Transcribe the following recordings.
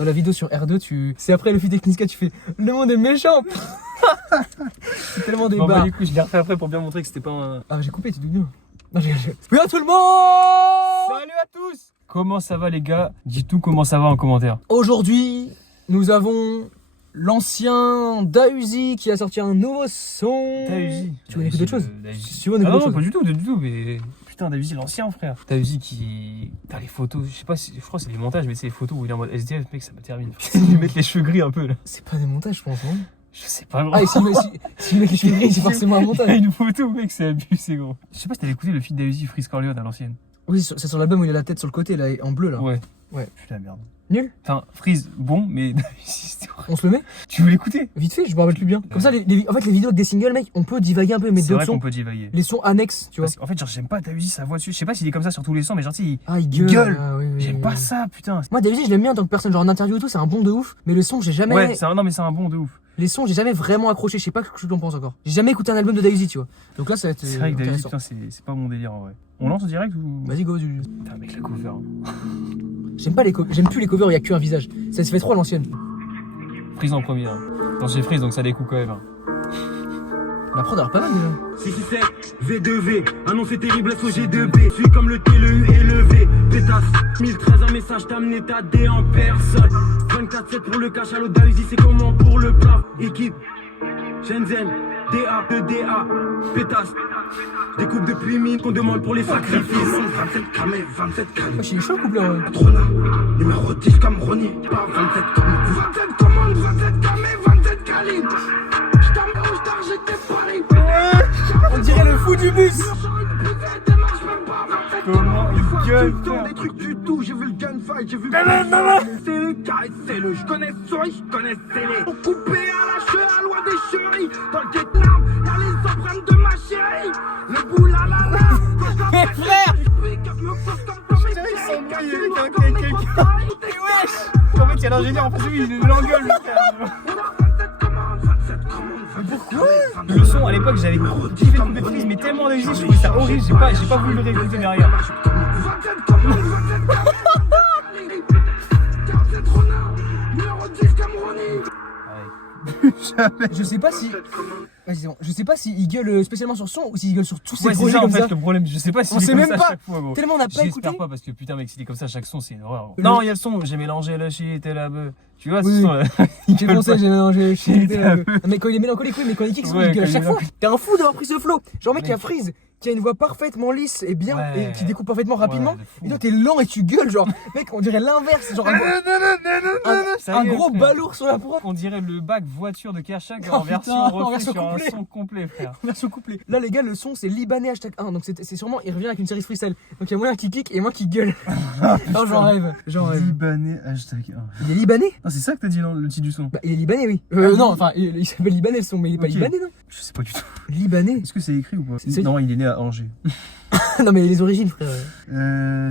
Dans la vidéo sur R2, c'est après le feat avec Niska, tu fais le monde est méchant. C'est tellement des barres. Du coup, je l'ai refait après pour bien montrer que c'était pas un. Ah, j'ai coupé, tu te doutes bien. Non, j'ai. Oui, à tout le monde. Salut à tous. Comment ça va les gars? Dis tout comment ça va en commentaire. Aujourd'hui, nous avons l'ancien Dausi qui a sorti un nouveau son. Dausi. Tu veux écouter d'autres choses? Tu veux Ah écouter non, d'autres pas choses? du tout, mais. Putain, Dausi, l'ancien frère. Dausi qui. T'as les photos, je sais pas si. Je crois que c'est des montages, mais c'est les photos où il est en mode SDF, mec, ça me termine. Ils lui mettent les cheveux gris un peu là. C'est pas des montages, je pense, non? Je sais pas, gros. Ah, et si le mec est cheveux gris, c'est forcément un Il y montage. a une photo, mec, c'est abusé, gros. Je sais pas si t'avais écouté le feat Dausi Freeze Corleone à l'ancienne. Oui, c'est sur l'album où il a la tête sur le côté, là, en bleu, là. Ouais. Ouais. Putain, merde. Nul? Enfin, Freeze, bon, mais Dausi, c'était horrible. On se le met? Tu veux l'écouter? Vite fait, je me rappelle plus bien. Comme ça, en fait, les vidéos avec des singles, mec, on peut divaguer un peu, mettre C'est d'autres vrai qu'on sons. peut divaguer. Les sons annexes, tu vois. Parce qu'en fait, genre, j'aime pas Dausi, sa voix dessus. Je sais pas s'il est comme ça sur tous les sons, mais genre, tu sais, Ah, il gueule. Ah, oui, oui, j'aime oui, pas oui. ça, putain. Moi, Dausi, je l'aime bien en tant que personne. Genre, en interview et tout, c'est un bon de ouf. Mais le son, j'ai jamais. Ouais, non, mais c'est un bon de ouf. Les sons, j'ai jamais vraiment accroché. Je sais pas ce que j'en pense encore. J'ai jamais écouté un album de Dausi, tu vois. Donc là, ça va être. C'est vrai que Dausi, intéressant. putain, c'est pas mon délire en vrai. On lance en direct ou. Vas-y, go. Putain, mec, la cover. J'aime pas j'aime plus les covers où il y a qu'un visage. Ça se fait trop à l'ancienne. Freeze en premier. Hein. Non, j'ai Freeze, donc ça découpe quand même. Hein. La prod a l'air pas mal déjà. 667 V2V, annoncé terrible SOG2B. Suis comme le T, le U et le V. Pétasse, 1013 un message t'a amené ta D en personne. 24-7 pour le cash à l'autre Dausi, c'est comment pour le plat. Équipe, Shenzhen, DA, EDA, pétasse. Découpe depuis mine qu'on demande pour les sacrifices. 27 camé, 27 camé. Wesh, il est chaud le couple. Patrona, numéro 10 comme Ronnie. 27 commandes, 27 commandes, 27 camé, 27 calibres. J't'en mets au star, j'étais Paris. On dirait le fou du bus. Comment il gueule, frère. Des trucs du tout, j'ai vu le gunfight, j'ai vu le c'est le caressez-le, je connais Sori, je connais Célé. Pour couper à la cheveux, à loi des chéris. Dans le Vietnam, y'a les empreintes de ma chérie. Le bout la la la. Mais frère, En fait, il y a l'ingénieur en face de lui, il l'engueule, le frère. Le son à l'époque, j'avais kiffé le maîtrise, mais tellement Dausi, je trouvais ça horrible, j'ai pas voulu le réécouter derrière. je sais pas si. Vas-y, c'est bon. Je sais pas s'il gueule spécialement sur son ou s'il gueule sur tous ses Ouais, c'est projets ça en comme fait ça. le problème, je sais pas si On c'est sait comme même ça pas. à chaque fois, gros. Tellement on n'a pas écouté. J'espère pas parce que putain, mec, s'il est comme ça à chaque son, c'est une horreur. Le- Non, il y a le son, j'ai mélangé la shit et la beuh. Tu vois, Oui. ce son là. J'ai pensé, j'ai mélangé. Putain. Mais quand il est mélancolique, oui, mais quand il kick, Ouais, il gueule à quand chaque il est fois. T'es un fou d'avoir pris ce flow. Genre, mec, Mec. qui a Freeze, qui a une voix parfaitement lisse et bien, Ouais. et qui découpe parfaitement rapidement. Ouais, de fou. Et toi, t'es lent et tu gueules, genre, mec, on dirait l'inverse. Genre, un gros balourd sur la prod. On dirait le bac voiture de Kershak Oh, en putain, version en refait version sur un complet. son complet, frère. Version couplet. Là, les gars, le son c'est libanais #1. Donc, c'est sûrement, il revient avec une série freestyle. Donc, il y a moyen qui kick et moi qui gueule. Non, j'en rêve. J'en rêve. Libanais hashtag 1. Il est libanais? Non, c'est ça que t'as dit dans le titre du son. Bah, il est libanais, oui. Non, enfin, il s'appelle libanais le son, mais il est pas Ok. libanais, non? Je sais pas du tout. Libanais? Est-ce que c'est écrit ou pas? C'est- Non, il est né à Angers. Non, mais les origines, frère.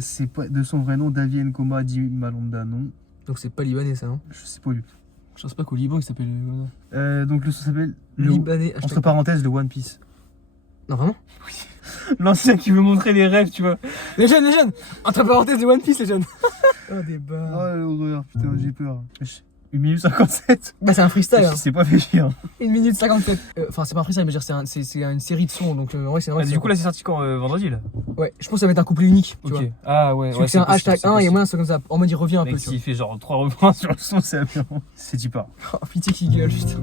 C'est pas de son vrai nom, David Nkoma dit Malonda, non. Donc, c'est pas libanais, ça, non? Je sais pas lui. Je pense pas qu'au Liban, il s'appelle. Donc le son s'appelle Libanais #1. entre parenthèses le One Piece. Non, vraiment? L'ancien qui veut montrer les rêves, tu vois. Les jeunes! Entre parenthèses, de One Piece, les jeunes! Oh, des Oh barres. l'horreur, putain, j'ai peur. 1 minute 57. Bah, c'est un freestyle, hein. C'est pas fait chier. Hein. 1 minute 57. Enfin, c'est pas un freestyle, mais c'est une série de sons, donc en vrai, c'est normal. Du coup, là, c'est sorti quand vendredi, là. Ouais, je pense que ça va être un couplet unique, tu vois. Ok. Ah ouais, Tu vois que c'est un hashtag 1 et moyen, c'est comme ça. En mode, il revient un peu, Mec, tu vois. s'il fait genre 3 refrains sur le son, c'est aberrant. C'est du pas. Oh, pitié qui gueule, putain.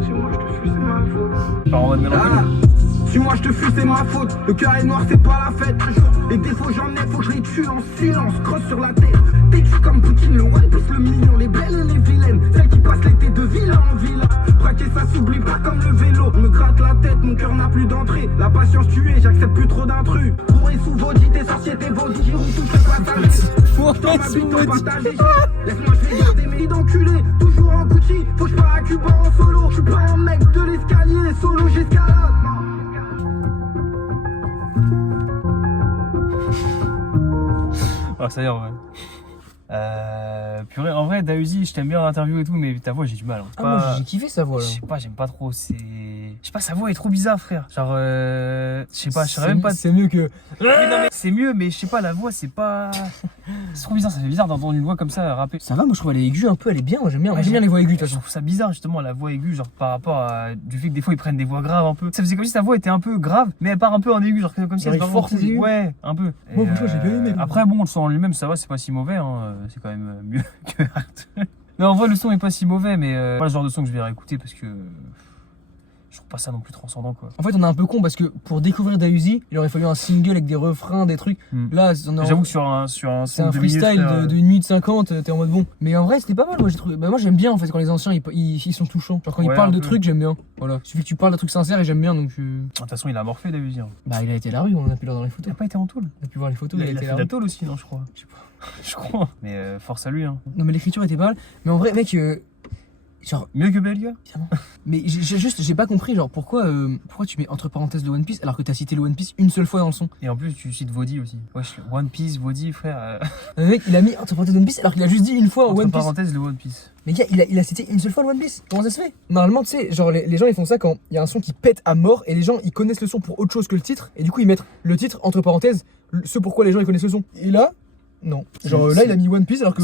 Si moi je te fuis, c'est ma faute. Par en mode mélancolique. Si moi je te fuis, c'est ma faute. Le cœur est noir, c'est pas la fête. Un jour, les défauts j'en ai, faut que je les tue en silence. Crosse sur la terre. Dès que je suis comme Poutine, le one plus le million. Les belles et les vilaines, celles qui passent l'été de villa en villa. Braquer ça s'oublie pas comme le vélo. On me gratte la tête, mon cœur n'a plus d'entrée. La patience tuée, j'accepte plus trop d'intrus. Bourré sous Vaudi, tes sorciers, tes Vaudi, girons tout le passage. Je t'en m'habite au partagé. Laisse-moi, je vais garder mes idées d'enculé. Toujours en Gucci, faut que je pars à Cuba en solo. Je suis pas un mec de l'escalier, solo j'escalade. Ah, ça y est, ouais. Purée, en vrai, Dahuzi, je t'aime bien en interview et tout, mais ta voix, j'ai du mal. Hein. C'est Ah, moi pas... j'ai kiffé sa voix Je là. sais pas, j'aime pas trop. Je sais pas, sa voix est trop bizarre, frère. Genre, je sais pas, je saurais même pas. C'est mieux que. Oui, non, mais c'est mieux, mais je sais pas, la voix, c'est pas. C'est trop bizarre, ça fait bizarre d'entendre une voix comme ça rapper. Ça va, moi je trouve elle est aiguë un peu, elle est bien. Moi j'aime bien, Ouais, j'aime bien les voix aiguës de toute Je façon. trouve ça bizarre, justement, la voix aiguë, genre par rapport à. Du fait que des fois ils prennent des voix graves un peu. Ça faisait comme si sa voix était un peu grave, mais elle part un peu en aigu, genre comme si Genre, elle il se force les aigus. Ouais, un peu. Moi, Et, franchement, j'ai bien aimé. Après, bon, le son en lui-même, ça va, c'est pas si mauvais, hein. C'est quand même mieux que Art. Non, en vrai, le son est pas si mauvais, mais pas le genre de son que je vais réécouter parce que. Je trouve pas ça non plus transcendant, quoi. En fait, on est un peu con parce que pour découvrir Dahuzi, il aurait fallu un single avec des refrains, des trucs. Là, J'avoue que sur un c'est son un de 2 minutes, freestyle frère, de 1 minute 50, t'es en mode bon. Mais en vrai, c'était pas mal, moi j'ai trouvé. Bah, moi j'aime bien en fait quand les anciens ils sont touchants. Genre quand ils Ouais, parlent un de peu. trucs, j'aime bien. Voilà. Il suffit que tu parles de trucs sincères et j'aime bien donc. De toute façon, il a morphé, Dahuzi. Hein. Bah, il a été à la rue, on a pu le voir dans les Il photos. a pas été en tôle. On a pu voir les photos, Il il a a été à fait la de la rue. tôle aussi, non, je crois. Je sais pas. Je crois. Mais force à lui, hein. Non, mais l'écriture était pas mal. Mais en vrai, mec, genre. Mieux que Belga. Mais j'ai pas compris, genre pourquoi tu mets entre parenthèses le One Piece alors que t'as cité le One Piece une seule fois dans le son. Et en plus, tu cites Vodi aussi. Wesh, One Piece, Vodi, frère. Le mec, il a mis entre parenthèses One Piece alors qu'il a juste dit une fois Entre One Piece. parenthèses, le One Piece. Mais gars, il a cité une seule fois le One Piece. Comment ça se fait? Normalement, tu sais, genre les gens ils font ça quand il y a un son qui pète à mort et les gens ils connaissent le son pour autre chose que le titre et du coup ils mettent le titre entre parenthèses, ce pourquoi les gens ils connaissent le son. Et là, non. Genre là, il a mis One Piece alors que.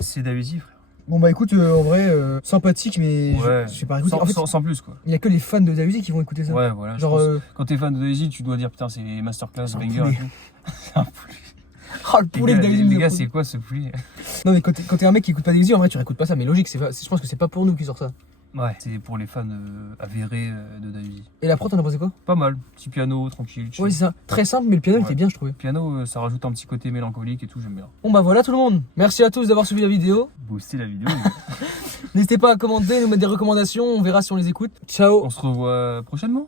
C'est Dahuzi, frère. Bon bah écoute, en vrai, sympathique, mais Ouais. je sais pas écouter. En fait, Sans plus, quoi. il y a que les fans de Dahuzi qui vont écouter ça. Ouais, voilà. Genre, Quand t'es fan de Dahuzi, tu dois dire putain, c'est masterclass, un banger poulet. et tout. C'est un poulet. oh le poulet de Dahuzi. Les gars, c'est quoi ce poulet? Non mais quand t'es un mec qui écoute pas Dahuzi, en vrai tu réécoutes pas ça, mais logique, je pense que c'est pas pour nous qui sort ça. Ouais, c'est pour les fans avérés de Dahuzi. Et la prod, t'en as pensé quoi? Pas mal. Petit piano, tranquille. chill. Ouais, c'est ça. Très simple, mais le piano il Ouais. était bien, je trouvais. Piano, ça rajoute un petit côté mélancolique et tout, j'aime bien. Bon bah voilà tout le monde. Merci à tous d'avoir suivi la vidéo. Booster la vidéo. N'hésitez pas à commenter, nous mettre des recommandations, on verra si on les écoute. Ciao. On se revoit prochainement.